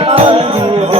Allah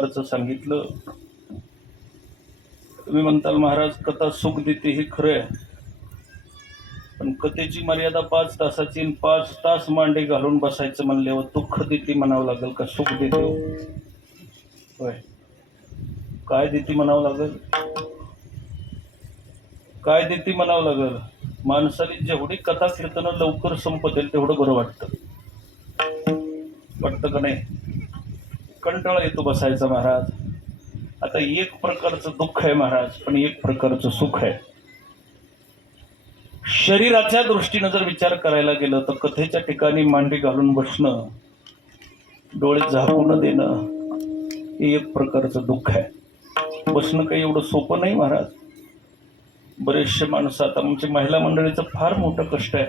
प्रकारचं सांगितलं. तुम्ही म्हणताल महाराज कथा सुख देते हे खरं आहे. पण कथेची मर्यादा पाच तासाची पाच तास मांडे घालून बसायचं म्हणल्यावर दुःख देते म्हणावं लागेल का? सुख देते हो. होय. काय देते म्हणावं लागेल? काय देते म्हणावं लागेल? माणसाने जेवढी कथा कीर्तनं लवकर संपतेल तेवढं बरं वाटतं. वाटतं का नाही? कंटाळा येतो बसायचा महाराज. आता एक प्रकारचं दुःख आहे महाराज पण एक प्रकारचं सुख आहे. शरीराच्या दृष्टीनं जर विचार करायला गेलं तर कथेच्या ठिकाणी मांडी घालून बसणं डोळे झाकून देणं हे एक प्रकारचं दुःख आहे. बसणं काही एवढं सोपं नाही महाराज. बरेचसे माणसं आता आमची महिला मंडळीचं फार मोठं कष्ट आहे.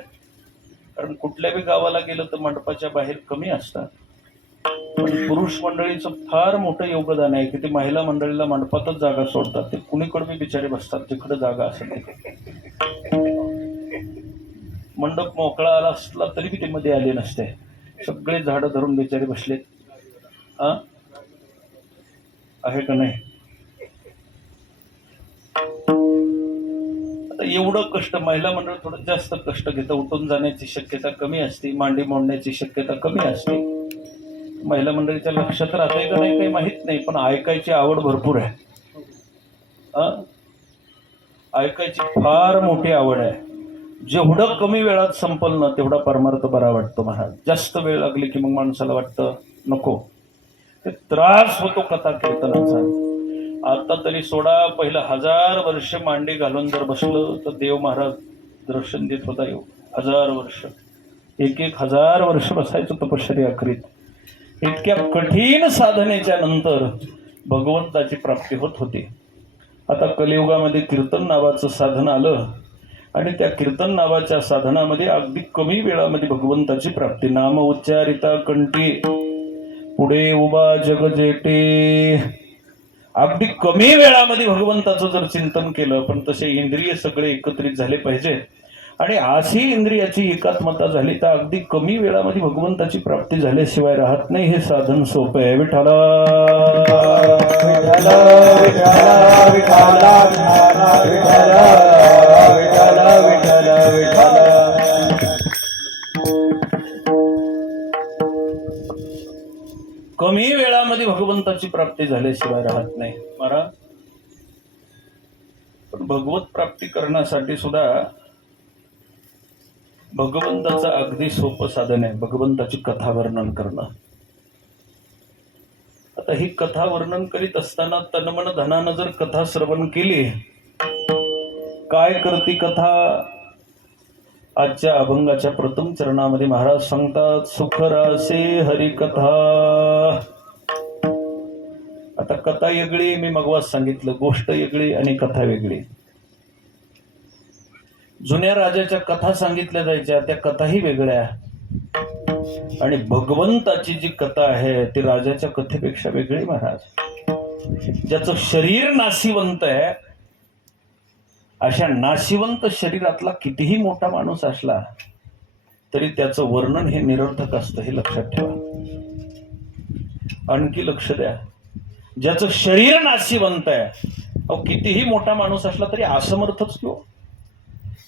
कारण कुठल्या बी गावाला गेलं तर मंडपाच्या बाहेर कमी असतात. पण पुरुष मंडळीचं फार मोठं योगदान आहे की ते महिला मंडळीला मंडपातच जागा सोडतात. ते कुणीकडे बी बिचारे बसतात तिकडे जागा असेल मंडप मोकळा आला असला तरी बी ते मध्ये आले नसते. सगळे झाडं धरून बिचारे बसलेत. हा आहे का नाही? आता एवढं कष्ट महिला मंडळ थोडं जास्त कष्ट घेतं. उठून जाण्याची शक्यता कमी असते मांडी मोडण्याची शक्यता कमी असते. महिला मंडळीच्या लक्षात राहते का नाही काही माहीत नाही पण ऐकायची आवड भरपूर आहे. ऐकायची फार मोठी आवड आहे. जेवढं कमी वेळात संपल ना तेवढा परमार्थ बरा वाटतो महाराज जास्त वेळ लागली की मग माणसाला वाटतं नको. ते त्रास होतो कथा कीर्तनाचा. आता तरी सोडा पहिलं हजार वर्ष मांडी घालून जर बसलं तर देव महाराज दर्शन देत होता येऊ. हजार वर्ष. एक एक हजार वर्ष बसायचं तपश्चर्या करीत. इतक्या कठीण साधनेच्या नंतर भगवंताची प्राप्ती होत होती. आता कलियुगामध्ये कीर्तन नावाचं साधन आलं आणि त्या कीर्तन नावाच्या साधनामध्ये अगदी कमी वेळामध्ये भगवंताची प्राप्ती. नाम उच्चारिता कंठी पुढे उभा जगजेटे. अगदी कमी वेळामध्ये भगवंताचं जर चिंतन केलं पण तसे इंद्रिय सगळे एकत्रित झाले पाहिजे. आणि अशी इंद्रियाची एकात्मता झाली तर अगदी कमी वेळामध्ये भगवंताची प्राप्ती झाल्याशिवाय राहत नाही हे साधन सोपं आहे. विठाला कमी वेळामध्ये भगवंताची प्राप्ती झाल्याशिवाय राहत नाही. महाराज. पण भगवत प्राप्ती करण्यासाठी सुद्धा भगवंताचं अगदी सोपं साधन आहे. भगवंताची कथा वर्णन करणं. आता ही कथा वर्णन करीत असताना तनमन धनानं जर कथा श्रवण केली काय करती कथा? आजच्या अभंगाच्या प्रथम चरणामध्ये महाराज सांगतात सुखरासे हरिकथा. आता कथा वेगळी मी मगवास सांगितलं गोष्ट वेगळी आणि कथा वेगळी. जुन्या राजाच्या कथा सांगितल्या जायच्या त्या कथाही वेगळ्या आणि भगवंताची जी कथा आहे ती राजाच्या कथेपेक्षा वेगळी महाराज. ज्याचं शरीर नाशिवंत आहे अशा नाशिवंत शरीरातला कितीही मोठा माणूस असला तरी त्याचं वर्णन हे निरर्थक असतं हे लक्षात ठेवा. आणखी लक्ष द्या. ज्याचं शरीर नाशिवंत आहे अहो कितीही मोठा माणूस असला तरी असमर्थच किंवा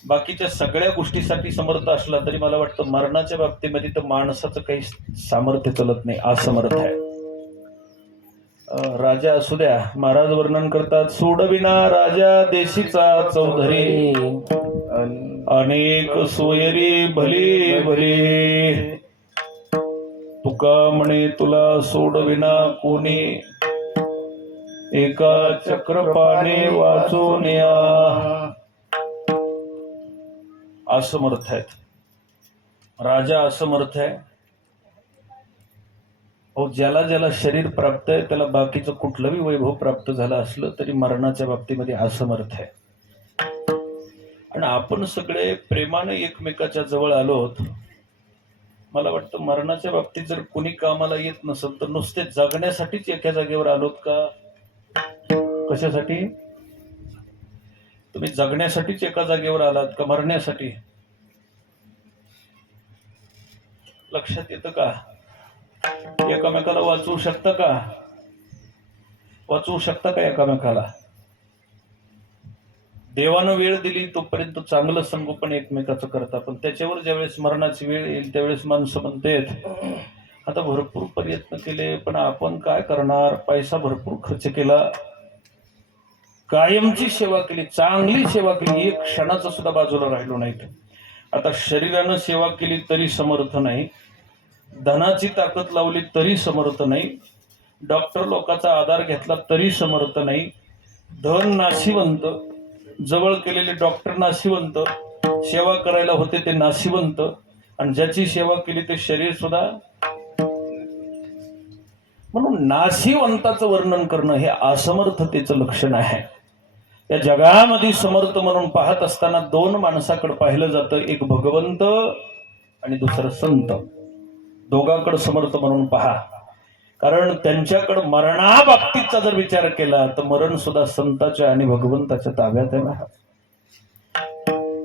बाकीच्या सगळ्या गोष्टीसाठी समर्थ असला तरी मला वाटतं मरणाच्या बाबतीमध्ये तर माणसाचं काही सामर्थ्य चलत नाही असमर्थ आहे. राजा असू द्या महाराज वर्णन करतात सोडविना राजा देशीचा चौधरी अनेक सोयरी भली भली. तुका म्हणे तुला सोडविना कोणी. एका चक्रपाने वाचून या. असमर्थ आहेत. राजा असमर्थ आहे. अहो ज्याला ज्याला शरीर प्राप्त आहे त्याला बाकीचं कुठलंही वैभव प्राप्त झालं असलं तरी मरणाच्या बाबतीमध्ये असमर्थ आहे. आणि आपण सगळे प्रेमाने एकमेकाच्या जवळ आलो आहोत. मला वाटतं मरणाच्या बाबतीत जर कोणी कामाला येत नसेल तर नुसते जगण्यासाठीच एका जागेवर आलोत का? कशासाठी? तुम्ही जगण्यासाठीच एका जागेवर आलात का मरण्यासाठी? लक्षात येतं का? एकामेकाला वाचवू शकता का? वाचवू शकता का एकामेकाला? देवानं वेळ दिली तोपर्यंत चांगलं संगोपन एकमेकाचं करता पण त्याच्यावर ज्यावेळेस मरणाची वेळ येईल त्यावेळेस माणसं म्हणतेत आता भरपूर प्रयत्न केले पण आपण काय करणार? पैसा भरपूर खर्च केला कायमची सेवा केली चांगली सेवा केली एक क्षणाचा सुद्धा बाजूला राहिलो नाही आता शरीरानं सेवा केली तरी समर्थ नाही. धनाची ताकद लावली तरी समर्थ नाही. डॉक्टर लोकांचा आधार घेतला तरी समर्थ नाही. धन नाशिवंत जवळ केलेले डॉक्टर नाशिवंत सेवा करायला होते ते नाशिवंत. आणि ज्याची सेवा केली ते शरीर सुद्धा म्हणून नाशिवंताचं वर्णन करणं हे असमर्थतेचं लक्षण आहे. या जगामध्ये समर्थ म्हणून पाहत असताना दोन माणसाकडे पाहिलं जातं एक भगवंत आणि दुसरं संत. दोघांकडे समर्थ म्हणून पहा. कारण त्यांच्याकडे मरणाबाबतीतचा जर विचार केला तर मरण सुद्धा संताच्या आणि भगवंताच्या ताब्यात आहे ना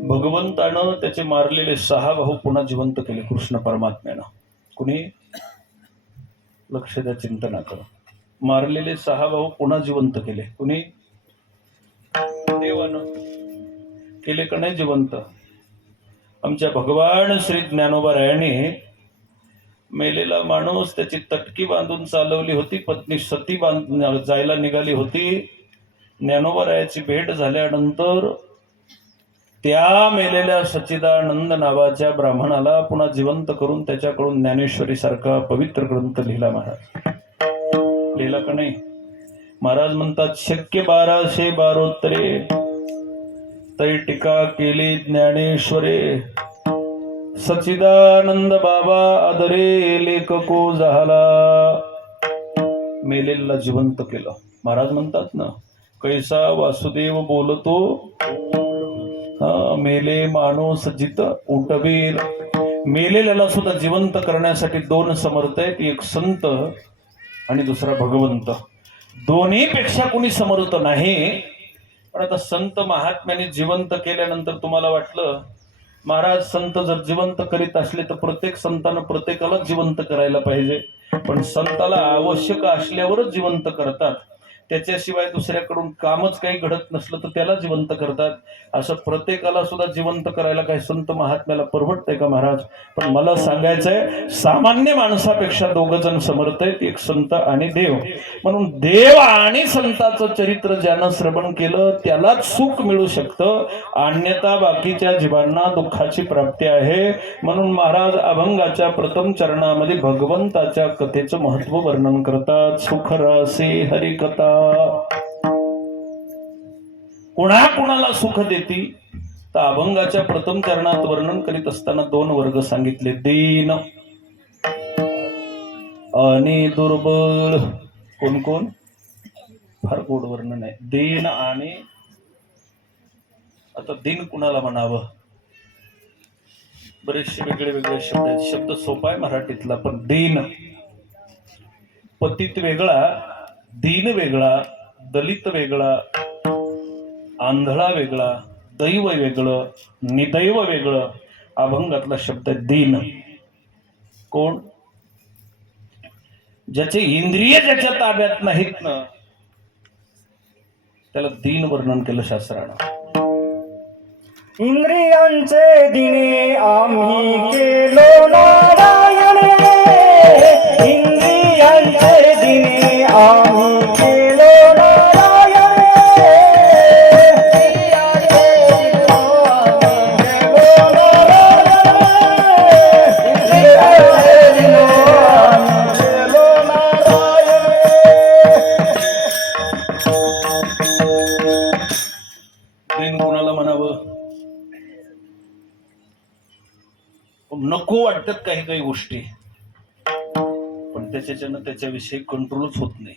भगवंतानं त्याचे मारलेले सहा भाऊ पुन्हा जिवंत केले कृष्ण परमात्म्यानं. कुणी? लक्ष द्या चिंतनाकडं कर. मारलेले सहा भाऊ पुन्हा जिवंत केले. कुणी? देवानं. केले का नाही जिवंत? आमच्या भगवान श्री ज्ञानोबा रायाने मेलेला माणूस त्याची तटकी बांधून चालवली होती पत्नी सती बांध जायला निघाली होती. ज्ञानोबा रायाची भेट झाल्यानंतर त्या मेलेल्या सच्चिदानंद नावाच्या ब्राह्मणाला पुन्हा जिवंत करून त्याच्याकडून ज्ञानेश्वरी सारखा पवित्र ग्रंथ लिहिला महाराज. लिहिला का नाही? महाराज म्हणतात शक्य बाराशे बारोत्तरे. तरी टीका केली ज्ञानेश्वरे. सचिदानंद बाबा आदरे लेखको झाला मेलेला जिवंत केलं. महाराज म्हणतात ना कैसा वासुदेव बोलतो मेले माणूस जित उठवील. मेलेल्याला सुद्धा जिवंत करण्यासाठी दोन समर्थ आहेत. एक संत आणि दुसरा भगवंत. दोन्ही पेक्षा कोणी समर्थ नाही. पण आता संत महात्म्याने जिवंत केल्यानंतर तुम्हाला वाटलं महाराज संत जर जिवंत करीत असले तर प्रत्येक संतानं प्रत्येकाला जिवंत करायला पाहिजे. पण संताला आवश्यक असल्यावरच जिवंत करतात. त्याच्याशिवाय दुसऱ्याकडून कामच काही घडत नसलं तर त्याला जिवंत करतात. असं प्रत्येकाला सुद्धा जिवंत करायला काही संत महात्म्याला परवडतंय का महाराज? पण मला सांगायचंय सामान्य माणसापेक्षा दोघ जण समर्थ आहेत एक संत आणि देव. म्हणून देव आणि संताचं चरित्र ज्यानं श्रवण केलं त्यालाच सुख मिळू शकतं. अन्यथा बाकीच्या जीवांना दुःखाची प्राप्ती आहे. म्हणून महाराज अभंगाच्या प्रथम चरणामध्ये भगवंताच्या कथेचं महत्त्व वर्णन करतात. सुख रसे हरिकथा. कुणा कुणाला सुख देती? तर अभंगाच्या प्रथम चरणात वर्णन करीत असताना दोन वर्ग सांगितले. दीन आणि दुर्बल कोण कोण? फार गोड वर्णन आहे. दीन आणि आता दिन कुणाला म्हणावं? बरेचसे वेगळे वेगळे शब्द आहेत. शब्द सोपा आहे मराठीतला पण दीन. पतित वेगळा. दीन वेगळा दलित वेगळा आंधळा वेगळा दैव वेगळं निदैव वेगळं अभंगातला शब्द आहे दीन. कोण? ज्याचे इंद्रिय ज्याच्या ताब्यात नाहीत ना त्याला दीन वर्णन केलं शास्त्रानं. इंद्रियांचे दिने आम्ही केलो नारायण. इंद्रिय वाटतात काही काही गोष्टी. पण त्याच्याच्यानं त्याच्याविषयी कंट्रोलच होत नाही.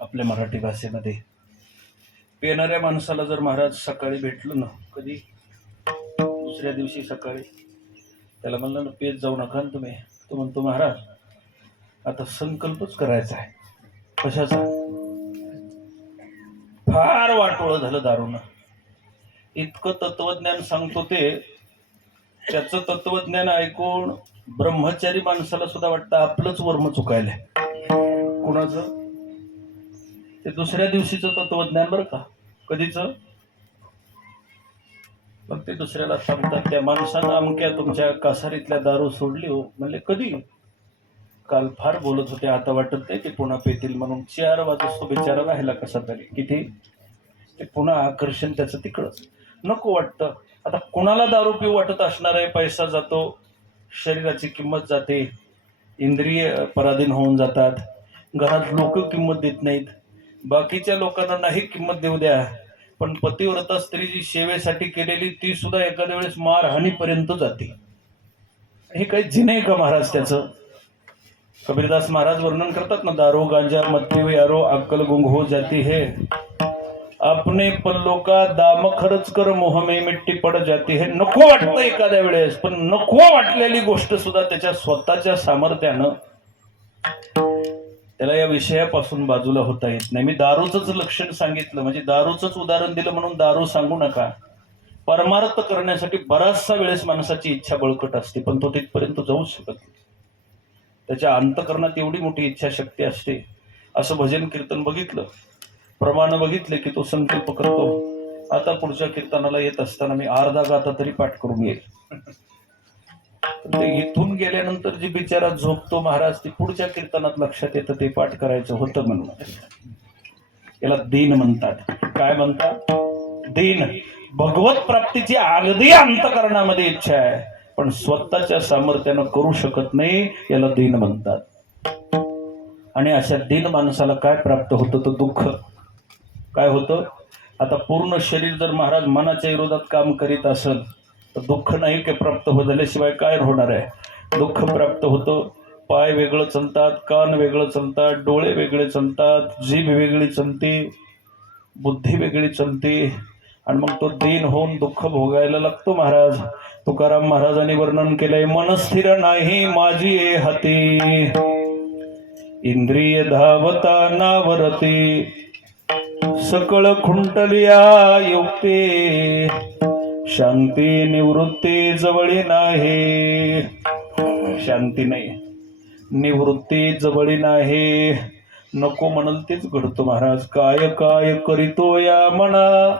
आपल्या मराठी भाषेमध्ये. पेणाऱ्या माणसाला जर महाराज सकाळी भेटलं ना कधी? दुसऱ्या दिवशी सकाळी. त्याला म्हणलं ना पेज जाऊ नका ना तुम्ही. तो म्हणतो महाराज आता संकल्पच करायचा आहे. कशाचा? फार वाटोळं झालं दारूनं. इतकं तत्वज्ञान सांगतो ते त्याचं तत्वज्ञान ऐकून ब्रह्मचारी माणसाला सुद्धा वाटतं आपलंच वर्म चुकायलंय. कुणाचं? ते दुसऱ्या दिवशीचं तत्वज्ञान बरं का? कधीच? मग ते दुसऱ्याला सांगतात त्या माणसानं अमक्या तुमच्या कासारीतल्या दारू सोडली हो. म्हणले कधी? काल फार बोलत होते आता वाटत नाही ते पुन्हा पेतील म्हणून. चार वाजता बिचारा राहिला कसा तरी. किती? ते पुन्हा आकर्षण त्याचं तिकडंच. नको वाटतं. आता कोणाला दारू पिऊ वाटत असणार आहे? पैसा जातो शरीराची किंमत जाते इंद्रिय पराधीन होऊन जातात घरात लोक किंमत देत नाहीत. बाकीच्या लोकांना नाही किंमत देऊ द्या पण पतिव्रता स्त्री जी सेवेसाठी केलेली ती सुद्धा एखाद्या वेळेस मारहाणीपर्यंत जाते. हे काही जिने का महाराज त्याचं? कबीरदास महाराज वर्णन करतात ना दारू गांजा मत्ती यारो अक्कल गुंग हो जाती हे. अपने पल्लो का दाम खरच कर मोहमे मिट्टी पड जाते हे। नको वाटतं एखाद्या वेळेस पण नको वाटलेली गोष्ट सुद्धा त्याच्या स्वतःच्या सामर्थ्यानं त्याला या विषयापासून बाजूला होता येत नाही. मी दारूच लक्षण सांगितलं म्हणजे दारूच उदाहरण दिलं म्हणून दारू सांगू नका. परमार्थ करण्यासाठी बराचसा वेळेस माणसाची इच्छा बळकट असते पण तो तिथपर्यंत जाऊ शकत नाही. त्याच्या अंतकरणात एवढी मोठी इच्छाशक्ती असते. असं भजन कीर्तन बघितलं. प्रमाण बघितले की तो संकल्प करतो. आता पुढच्या कीर्तनाला येत असताना मी अर्धा गाता तरी पाठ करून येईल. ते इथून गेल्यानंतर जी बिचारा झोपतो महाराज ती पुढच्या कीर्तनात लक्षात येतं ते पाठ करायचं होतं म्हणून. याला दीन म्हणतात. काय म्हणतात? दीन. भगवत प्राप्तीची अगदी अंतकरणामध्ये इच्छा आहे पण स्वतःच्या सामर्थ्यानं करू शकत नाही याला दीन म्हणतात. आणि अशा दीन माणसाला काय प्राप्त होतं? तर दुःख. काय होतं? आता पूर्ण शरीर जर महाराज मनाच्या विरोधात काम करीत असेल तर दुःख नाही की प्राप्त होत झाल्याशिवाय काय होणार आहे? दुःख प्राप्त होतं पाय वेगळं चलतात कान वेगळं चलतात डोळे वेगळे चलतात जीभ वेगळी चलते बुद्धी वेगळी चलते आणि मग तो दीन होऊन दुःख भोगायला लागतो महाराज. तुकाराम महाराजांनी वर्णन केलंय मनस्थिर नाही माझी ए हाती इंद्रिय धावता नावरती सकळ खुंटलिया युक्ते. शांती निवृत्ती जवळी नाही. शांती नाही. निवृत्ती जवळी नाही. नको म्हणल तेच घडतो महाराज. काय काय करीतो या मना?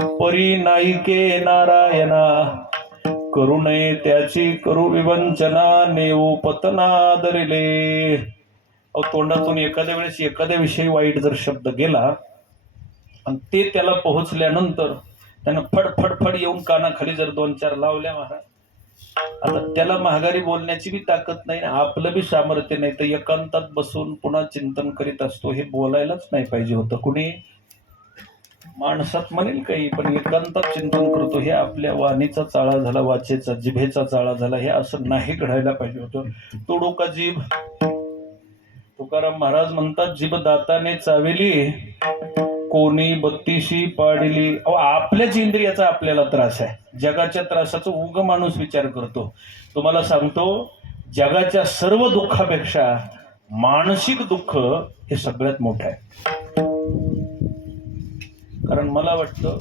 परी नायिके नारायणा. करू नये त्याची करू विवंचना. नेऊ पतना दरिले. अहो तोंडातून एखाद्या वेळेस एखाद्या विषयी वाईट जर शब्द गेला आणि ते त्याला पोहोचल्यानंतर त्यानं फडफडफड येऊन कानाखाली जर दोन चार लावल्या महाराज. आता त्याला महागारी बोलण्याची बी ताकद नाही आपलं बी सामर्थ्य नाही तर एकांतात बसून पुन्हा चिंतन करीत असतो हे बोलायलाच नाही पाहिजे होतं. कुणी माणसात म्हणेल काही पण एकांतात चिंतन करतो हे आपल्या वाणीचा चाळा झाला वाचेचा जिभेचा चाळा झाला हे असं नाही घडायला पाहिजे होतं. तोडू का जीभ तुकाराम महाराज म्हणतात जीभ दाताने चावेली कोणी बत्तीशी पाडिली. अहो आपल्याच इंद्रियाचा आपल्याला त्रास आहे. जगाच्या त्रासाचा उग माणूस विचार करतो. तुम्हाला सांगतो जगाच्या सर्व दुःखापेक्षा मानसिक दुःख हे सगळ्यात मोठं आहे. कारण मला वाटतं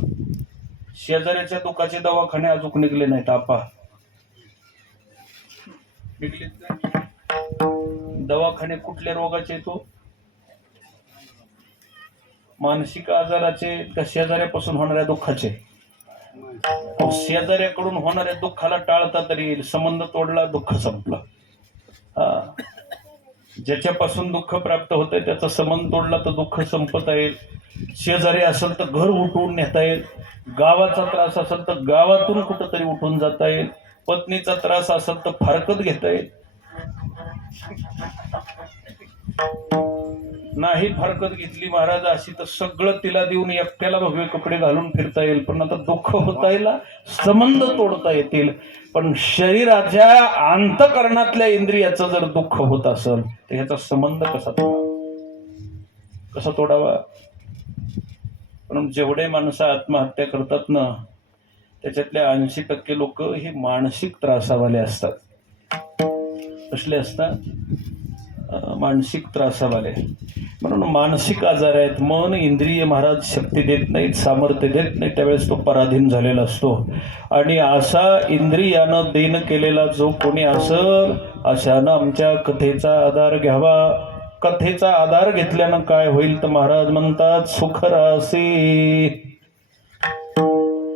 शेजाऱ्याच्या दुःखाचे दवाखाने अजून निघले नाहीत आपा. निघले दवाखाने कुठल्या रोगाचे येतो? मानसिक आजाराचे का शेजाऱ्यापासून होणाऱ्या दुःखाचे. शेजाऱ्याकडून होणाऱ्या दुःखाला टाळता तरी येईल संबंध तोडला दुःख संपलं. ज्याच्यापासून दुःख प्राप्त होतंय त्याचा संबंध तोडला तर दुःख संपता येईल. शेजारी असेल तर घर उठवून नेता येईल. गावाचा त्रास असेल तर गावातून कुठंतरी उठून जाता येईल. पत्नीचा त्रास असेल तर फारकत घेता येईल. नाही फारकत घेतली महाराज अशी तर सगळं तिला देऊन एकट्याला भगवे कपडे घालून फिरता येईल. पण आता दुःख होता येईल संबंध तोडता येतील. पण शरीराच्या अंतकरणातल्या इंद्रियाचं जर दुःख होत असेल तर ह्याचा संबंध कसा तोडावा? कसा तोडावा? पण जेवढे माणसं आत्महत्या करतात ना त्याच्यातल्या ऐंशी टक्के लोक हे मानसिक त्रासावाले असतात. कसले असतात? मानसिक त्रासावाले म्हणून मानसिक आजार आहेत मन इंद्रिय महाराज शक्ती देत नाहीत सामर्थ्य देत नाही त्यावेळेस तो पराधीन झालेला असतो. आणि असा इंद्रियानं देन केलेला जो कोणी असं अशानं आमच्या कथेचा आधार घ्यावा. कथेचा आधार घेतल्यानं काय होईल तर महाराज म्हणतात सुखरासी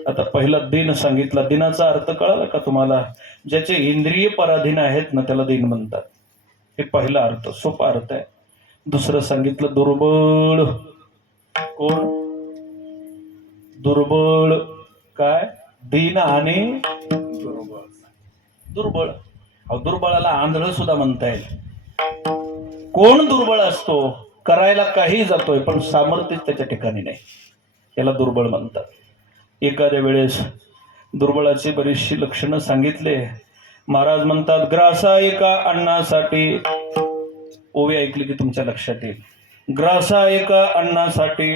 आता पहिला दिन सांगितला. दिनाचा अर्थ कळाला का तुम्हाला? ज्याचे इंद्रिय पराधीन आहेत ना त्याला दिन म्हणतात. हे पहिला अर्थ सोपा अर्थ आहे. दुसरं सांगितलं दुर्बळ. कोण? दुर्बळ. काय? दिन आणि दुर्बळ. अहो दुर्बळाला आंधळ सुद्धा म्हणता येईल. कोण दुर्बळ असतो? करायला काही जातोय पण सामर्थ्य त्याच्या ठिकाणी नाही. याला दुर्बळ म्हणतात. एखाद्या वेळेस दुर्बळाची बरीचशी लक्षणं सांगितले महाराज म्हणतात ग्रासा एका अन्नासाठी ओवी ऐकली की तुमच्या लक्षात येईल. ग्रासा एका अन्नासाठी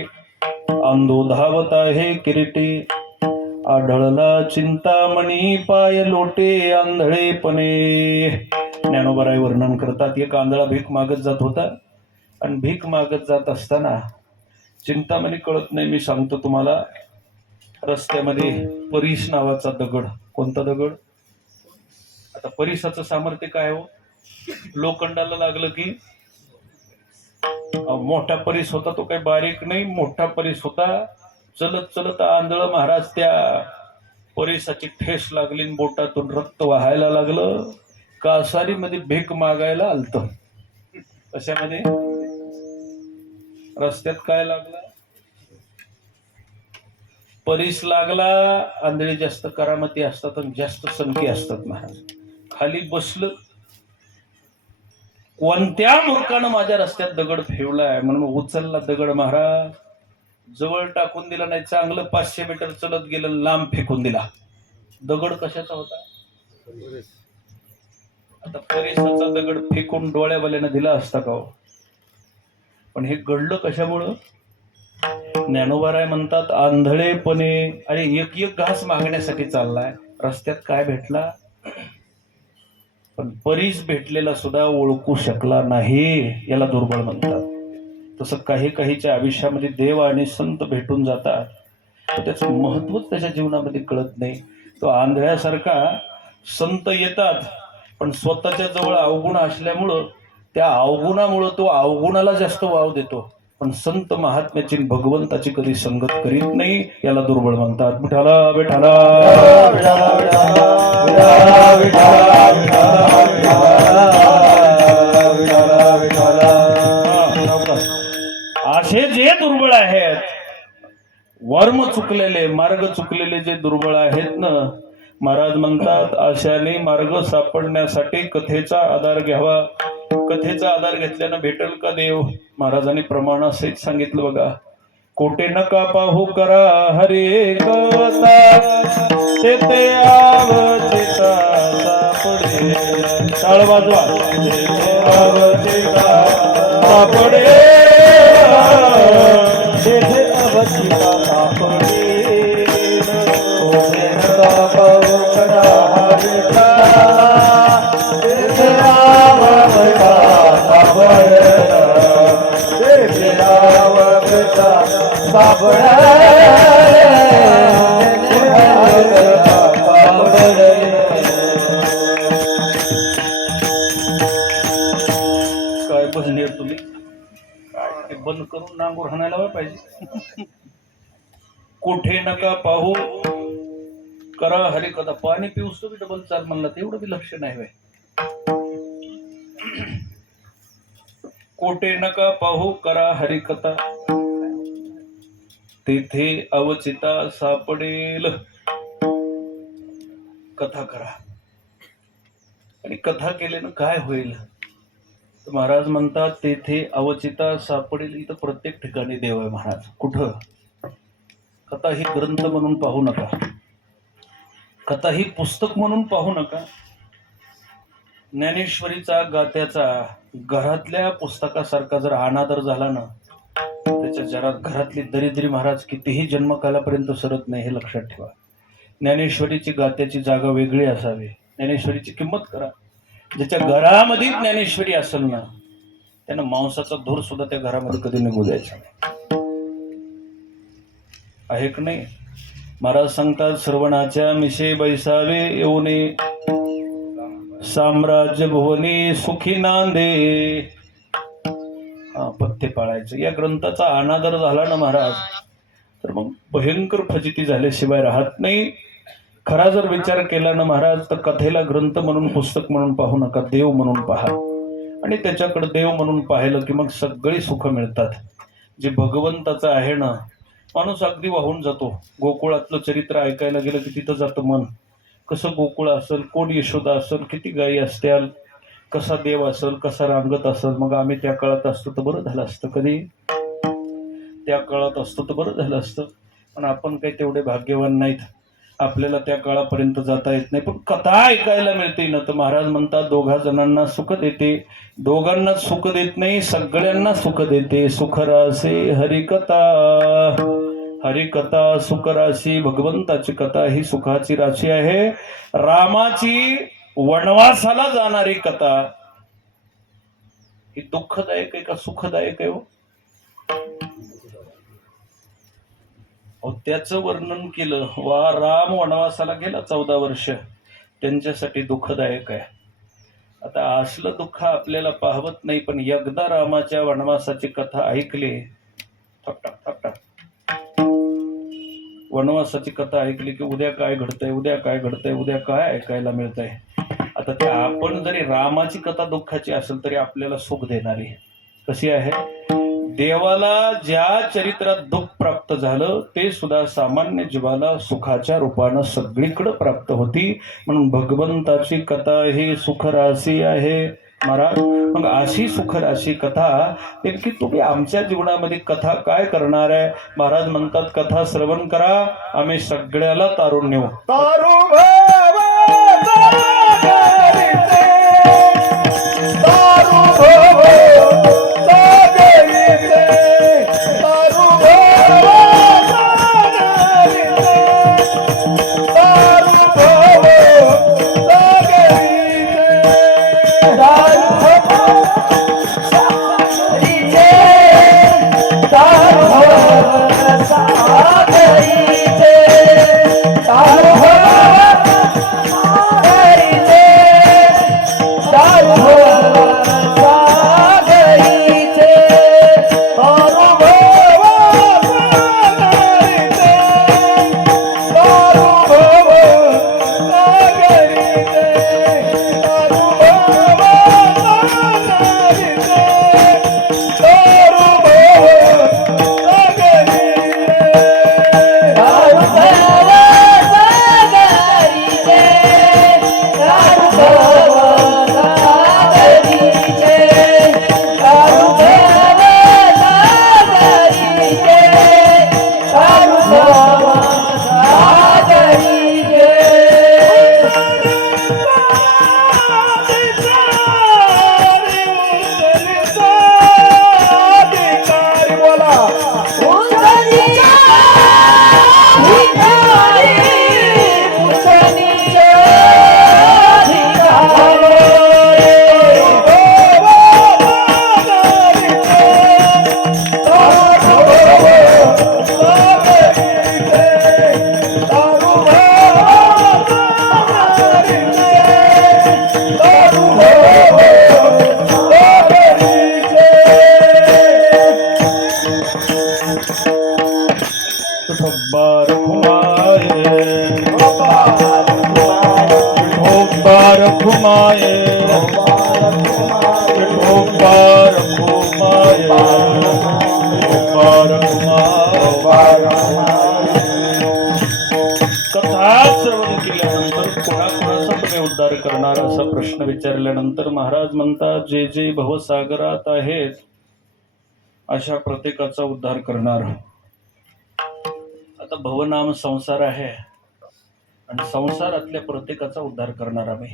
अंधो धावत आहे किरीटी आढळला चिंतामणी पाय लोटे आंधळेपणे. ज्ञानोबराय वर्णन करतात एक आंधळा भीक मागत जात होता आणि भीक मागत जात असताना चिंतामणी कळत नाही. मी सांगतो तुम्हाला रस्त्यामध्ये परीश नावाचा दगड. कोणता दगड? आता परिसाचं सामर्थ्य काय हो? लोखंडाला लागलं की मोठा परीस होता तो काही बारीक नाही मोठा परीस होता. चलत चलत आंधळ महाराज त्या परिसाची ठेस लागली बोटातून रक्त वाहायला लागलं. कासारीमध्ये भीक मागायला आलत. कशामध्ये? रस्त्यात काय लागला? परिस लागला आंधळी जास्त करामती असतात आणि जास्त संख्या असतात महाराज. खाली बसलं. कोणत्या मूर्खानं माझ्या रस्त्यात दगड फेवलाय म्हणून उचलला दगड महाराज. जवळ टाकून दिला नाही चांगलं पाचशे मीटर चलत गेलं लांब फेकून दिला. दगड कशाचा होता? आता परिसाचा दगड फेकून डोळ्यावाल्यानं दिला असता का हो? पण हे घडलं कशामुळं? ज्ञानोबाराय म्हणतात आंधळेपणे अरे एक एक घास मागण्यासाठी चाललाय. रस्त्यात काय भेटला? पण परीस भेटलेला सुद्धा ओळखू शकला नाही याला दुर्बळ म्हणतात. तसं काही काहीच्या आयुष्यामध्ये देव आणि संत भेटून जातात. तर त्याचं महत्वच त्याच्या जीवनामध्ये कळत नाही. तो आंधळ्यासारखा संत येतात पण स्वतःच्या जवळ अवगुण असल्यामुळं त्या अवगुणामुळं तो अवगुणाला जास्त वाव देतो. पण संत महात्म्याची भगवंताची कधी संगत करीत नाही याला दुर्बळ म्हणतात. विठाला विठाला असे जे दुर्बळ आहेत वर्म चुकलेले मार्ग चुकलेले जे दुर्बळ आहेत ना महाराज म्हणतात अशाने मार्ग सापडण्यासाठी कथेचा आधार घ्यावा. कथेचा आधार घेतल्यानं भेटल का देव? महाराजांनी प्रमाण असेच सांगितलं बघा. कोटे नका पाहू करा हरे कथा तेथे आवचिता सापडे टाळ वाजवा. आवचिता सापडे काय बसणे तुम्ही? काय ते बंद करून नांगूर हाणायला पाहिजे? कोठे नका पाहू. करा हरे कथा. पाणी पिऊस बी डबल चाल म्हणला तेवढं बी लक्ष नाही बाय कोठे नका पाहू करा हरी कथा. तेथे अवचिता सापडेल. कथा करा. आणि कथा केल्यानं काय होईल? महाराज म्हणतात तेथे अवचिता सापडेल इथं प्रत्येक ठिकाणी देव आहे महाराज. कुठं? कथा ही ग्रंथ म्हणून पाहू नका. कथा ही पुस्तक म्हणून पाहू नका. ज्ञानेश्वरीचा गात्याचा घरातल्या पुस्तकासारखा जर अनादर झाला ना त्याच्या जरा घरातली दरिद्री महाराज कितीही जन्मकालापर्यंत सरत नाही हे लक्षात ठेवा. ज्ञानेश्वरीची गात्याची जागा वेगळी असावी. ज्ञानेश्वरीची किंमत करा. ज्याच्या घरामध्ये ज्ञानेश्वरी असेल ना त्यानं मांसाचा धूर सुद्धा त्या घरामध्ये कधी निघू द्यायचा नाही. आहे की नाही? महाराज सांगतात श्रवणाच्या मिशे बैसावे येऊने साम्राज्य भुवने सुखी नांदे. पथ्य पाळायचं. या ग्रंथाचा अनादर झाला ना महाराज? तर मग भयंकर फजिती झाल्याशिवाय राहत नाही. खरा जर विचार केला ना महाराज तर कथेला ग्रंथ म्हणून पुस्तक म्हणून पाहू नका देव म्हणून पहा. आणि त्याच्याकडे देव म्हणून पाहिलं की मग सगळी सुख मिळतात. जे भगवंताचं आहे ना माणूस अगदी वाहून जातो. गोकुळातलं चरित्र ऐकायला गेलं की तिथं जातं मन. कसं गोकुळ असेल कोण यशोदा असेल किती गायी असत्याल कसा देव असेल कसा रांगत असेल मग आम्ही त्या काळात असतो तर बरं झालं असतं कधी? त्या काळात असतो तर बरं झालं असतं. पण आपण काही तेवढे भाग्यवान नाहीत. आपल्याला त्या काळापर्यंत जाता येत नाही. पण कथा ऐकायला मिळते ना. तर महाराज म्हणतात दोघा जणांना सुख देते. दोघांना सुख देत नाही सगळ्यांना सुख देते. सुखरासे हरिकथा हरिकथा सुखराशी भगवंताची कथा ही सुखाची राशी आहे. रामाची वनवासाला जाणारी कथा ही दुःखदायक आहे का सुखदायक आहे हो? अहो, त्याचं वर्णन केलं. वा राम वनवासाला गेला चौदा वर्ष. त्यांच्यासाठी दुःखदायक आहे. आता असलं दुःख आपल्याला पाहवत नाही पण एकदा रामाच्या वनवासाची कथा ऐकली. ठप ठप वनवासाची कथा ऐकली की उद्या काय घडतंय उद्या काय घडतंय उद्या काय ऐकायला मिळतंय? आता ते आपण जरी रामाची कथा दुःखाची असेल तरी आपल्याला सुख देणारी. कशी आहे? देवाला ज्या चरित्रात दुःख प्राप्त झालं ते सुद्धा सामान्य जीवाला सुखाच्या रूपानं सगळीकडे प्राप्त होती. म्हणून भगवंताची कथा ही सुखरासी आहे. महाराज मग अशी सुखराशी कथा नेमकी तुम्ही आमच्या जीवनामध्ये कथा काय करणार आहे? महाराज म्हणतात कथा श्रवण करा आम्ही सगळ्याला तारून नेऊ. तारू Amém. उद्धार असा प्रश्न विचारल्यानंतर महाराज म्हणतात जे जे भवसागरात आहेत अशा प्रत्येकाचा उद्धार करणार आता भवनाम संसार आहे. आणि संसारातल्या प्रत्येकाचा उद्धार करणार आम्ही.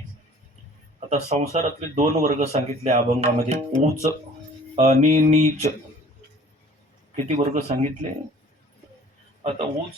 आता संसारातले दोन वर्ग सांगितले अभंगामध्ये. उच आणि नीच किती वर्ग सांगितले? आता उच